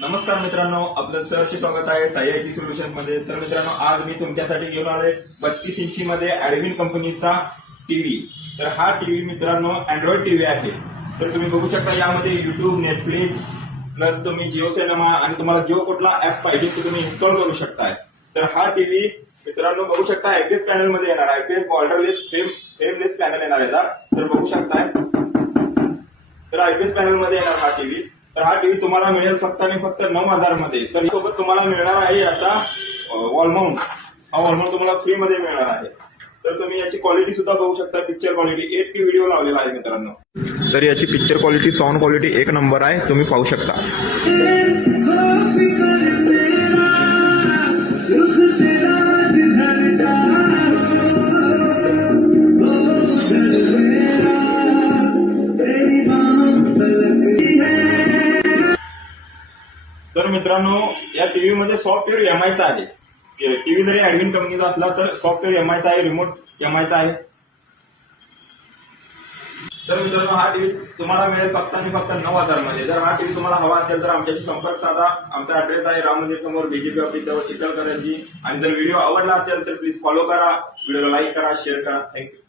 नमस्कार मित्रांनो, आपलं सहर्ष स्वागत आहे साई आयटी सोल्युशन मध्ये। तर मित्रांनो, आज मी तुमच्यासाठी घेऊन आलोय 32 इंची मध्ये ॲडविन कंपनीचा टीव्ही। तर हा टीव्ही मित्रांनो अँड्रॉइड टीव्ही आहे। तर तुम्ही बघू शकता यामध्ये युट्यूब, नेटफ्लिक्स प्लस तुम्ही जिओ सिनेमा आणि तुम्हाला जो कुठला ऍप पाहिजे तो तुम्ही इन्स्टॉल करू शकताय। तर हा टीव्ही मित्रांनो बघू शकता आयपीएस पॅनल मध्ये येणार, आयपीएस बॉर्डरलेस फ्रेमलेस पॅनल येणार आहे। तर बघू शकताय, तर आयपीएस पॅनल मध्ये येणार हा टीव्ही। तर हा टीव्ही तुम्हाला मिळेल फक्त आणि फक्त 9,000 मध्ये। तर सोबत तुम्हाला मिळणार आहे याचा वॉल माउंट, हा वॉल माउंट तुम्हाला फ्री मध्ये मिळणार आहे। तर तुम्ही याची क्वालिटी सुद्धा बघू शकता, पिक्चर क्वालिटी 8K व्हिडिओ लावलेला आहे मित्रांनो। तर याची पिक्चर क्वालिटी, साऊंड क्वालिटी एक नंबर आहे, तुम्ही पाहू शकता। तर मित्रांनो, या टीव्ही मध्ये सॉफ्टवेअर एमआयचा आहे। टीव्ही जरी ॲडविन कंपनीचा असला तर सॉफ्टवेअर एमआयचा आहे, रिमोट एमआयचा आहे। तर मित्रांनो, हा टीव्ही तुम्हाला मिळेल फक्त आणि फक्त 9,000 मध्ये। जर हा टीव्ही तुम्हाला हवा असेल तर आमच्याशी संपर्क साधा। आमचा ऍड्रेस आहे राम मंदिर समोर बीजेपी ऑफिस जवळ, इचलकरंजी। आणि जर व्हिडिओ आवडला असेल तर प्लीज फॉलो करा, व्हिडिओला लाईक करा, शेअर करा। थँक्यू।